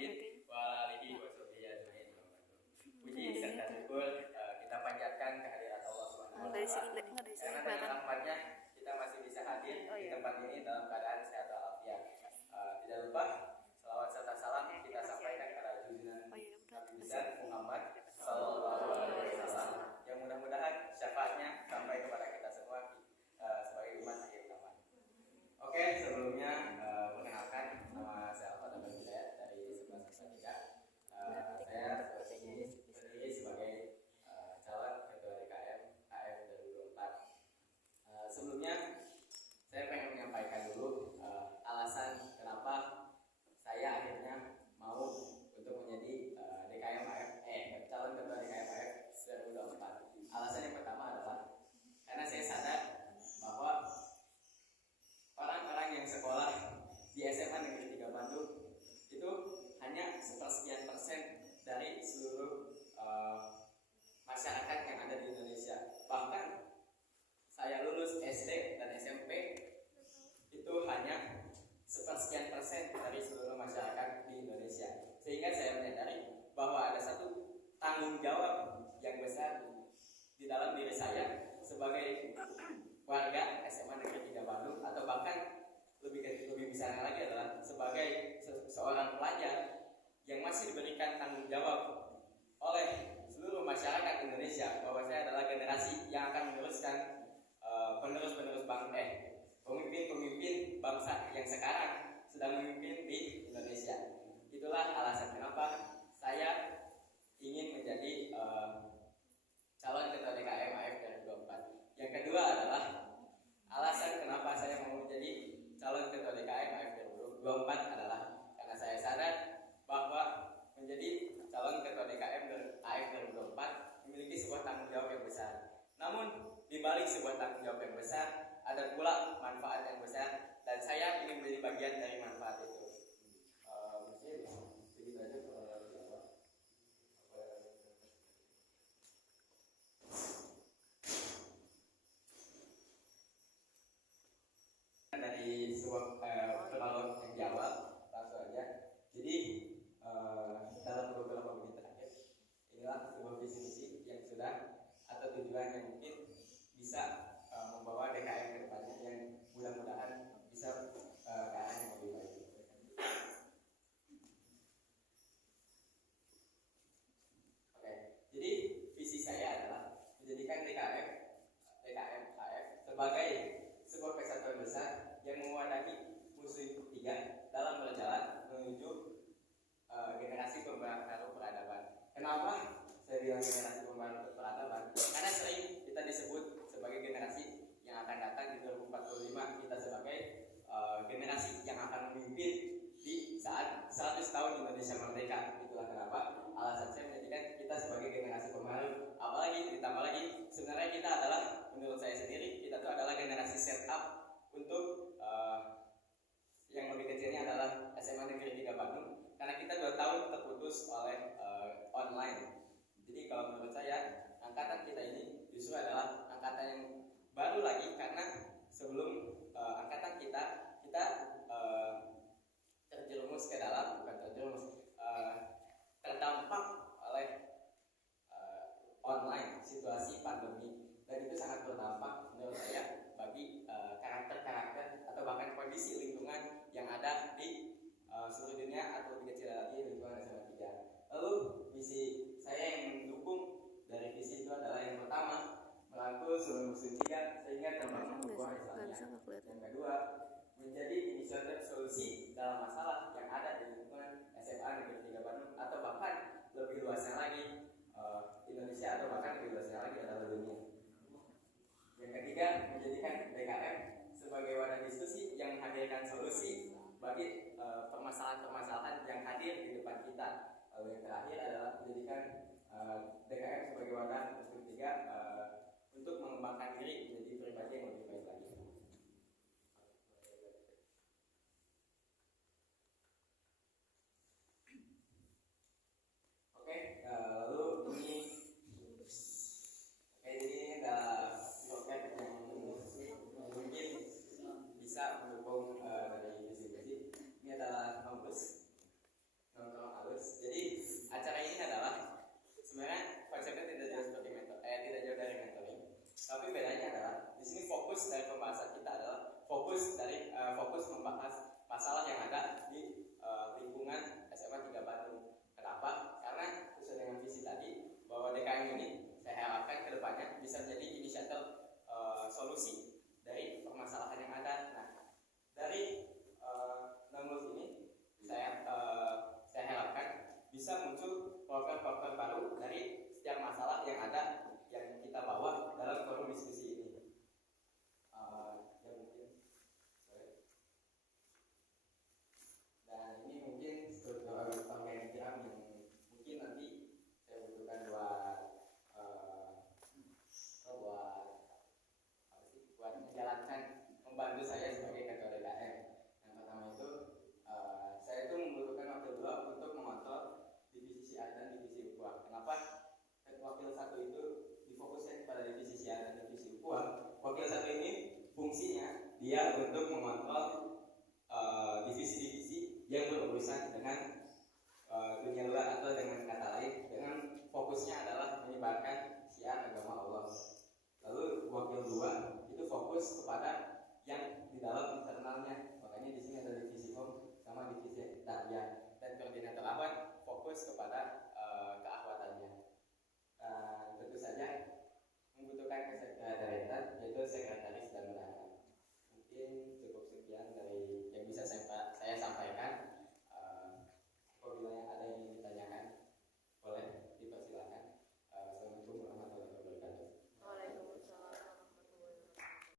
Muhammadin wa ala alihi wa sahbihi ajmain. Puji serta syukur kita panjatkan kehadirat Allah Subhanahu wa taala. Karena dengan rahmatnya kita masih bisa hadir di tempat ini dalam keadaan sehat walafiat. Tidak lupa salawat serta salam kita sampaikan kepada junjungan Nabi besar Muhammad sallallahu alaihi wasallam. Yang mudah-mudahan syafaatnya sampai kepada kita semua sebagai umat akhir zaman. Oke, sebelumnya perkenalkan nama saya Alfat Abdul Hidayat dari 1193. Saya berdiri sebagai calon ketua DKM AF 2024. Sebelumnya saya pengen menyampaikan dulu alasan kenapa saya akhirnya mau untuk menjadi DKM AF calon ketua DKM AF 2024. Alasan yang pertama adalah karena saya sadar bahwa orang-orang yang sekolah di SMA Negeri 3 Bandung itu hanya sepersekian persen dari seluruh masyarakat yang ada di Indonesia. Bahkan saya lulus SD dan SMP itu hanya sepersekian persen dari seluruh masyarakat di Indonesia. Sehingga saya menyadari bahwa ada satu tanggung jawab yang besar di dalam diri saya sebagai warga SMA Negeri 3 Bandung, atau bahkan lebih besar lagi adalah sebagai seorang pelajar yang masih diberikan tanggung jawab oleh seluruh masyarakat Indonesia bahwa saya adalah generasi yang akan meneruskan pemimpin bangsa yang sekarang sedang memimpin di Indonesia. Itulah alasan kenapa saya ingin menjadi calon ketua DKM AF 2024. Yang kedua adalah alasan kenapa saya mau menjadi calon ketua DKM AF 2024 adalah karena saya sadar bahwa menjadi calon ketua DKM AF 2024 memiliki sebuah tanggung jawab yang besar. Namun di balik sebuah tanggung jawab yang besar ada pula manfaat yang besar, dan saya ingin menjadi bagian dari manfaat itu. Begitu aja. Dari sebuah perlawanan yang jawab langsung aja. Jadi dalam beberapa menit terakhir inilah sebuah visi misi yang sudah atau tujuan yang mungkin bisa membawa DKM ke depannya, yang mudah-mudahan bisa ke arah yang lebih baik. Oke, jadi visi saya adalah menjadikan DKM AF sebagai sebuah kesatuan besar yang mewadahi musuh tiga dalam berjalan menuju generasi pembaru peradaban. Kenapa saya bilang generasi pembaru peradaban? Karena sering kita disebut sebagai generasi yang akan datang di 2045, kita sebagai generasi yang akan memimpin di saat 100 tahun Indonesia merdeka. Itulah kenapa alasan saya menjadikan kita sebagai generasi pembaru. Apalagi ditambah lagi, sebenarnya kita adalah, menurut saya sendiri, kita tuh adalah generasi setup untuk yang lebih kecilnya adalah SMA Negeri 3 Bandung, karena kita 2 tahun terputus oleh online. Jadi kalau menurut saya angkatan kita ini justru adalah angkatan yang baru lagi, karena sebelum angkatan kita terjerumus ke dalam, terdampak oleh online, situasi pandemi, dan itu sangat berdampak menurut saya bagi karakter atau bahkan kondisi lingkungan yang ada di seluruh dunia, atau lebih kecil lagi lingkungan SMA 3. Lalu visi saya yang mendukung dari visi itu adalah yang pertama, merangkul seluruh muslim 3 sehingga terbangun sebuah Islamiyah. Yang kedua, menjadi inisiatif solusi dalam masalah yang ada di lingkungan SMA Negeri 3 Bandung, atau bahkan lebih luasnya lagi Indonesia, atau bahkan lebih luasnya lagi adalah dunia. Yang ketiga, menjadikan DKM sebagai wadah diskusi yang menghadirkan solusi bagi permasalahan-permasalahan yang hadir di depan kita. Lalu yang terakhir adalah menjadikan DKM sebagai wadah muslim 3 untuk mengembangkan diri menjadi pribadi yang lebih baik lagi. Oke, lalu ini ada slide yang mungkin bisa mendukung dari visi-visi. Ini adalah kampus nongkrong fokus membahas masalah yang ada di lingkungan SMA 3 Bandung. Kenapa? Karena sesuai dengan visi tadi bahwa DKM ini saya harapkan kedepannya bisa menjadi inisiator solusi dari permasalahan yang ada. Nah, dari non-lulus ini saya harapkan bisa muncul program-program baru dari setiap masalah yang ada yang kita bawa dalam forum diskusi ini. Dan ini mungkin organigram yang mungkin nanti saya butuhkan buat menjalankan, membantu saya sebagai ketua DKM. Yang pertama itu saya itu membutuhkan wakil 2 untuk mengontrol divisi siar dan divisi UPUA. Kenapa wakil 1 itu difokuskan pada divisi siar dan divisi UPUA? Wakil 1 ini fungsinya dia untuk mengontrol divisi-divisi yang berurusan dengan dunia luar, atau dengan kata lain, dengan fokusnya adalah menyebarkan syiar agama Allah. Lalu wakil 2 itu fokus kepada yang di dalam internalnya. Makanya di sini ada divisi home sama divisi tarbiyah, dan koordinator awal fokus kepada keahwatannya. Tentu saja membutuhkan kesekretariatan, yaitu sekretariat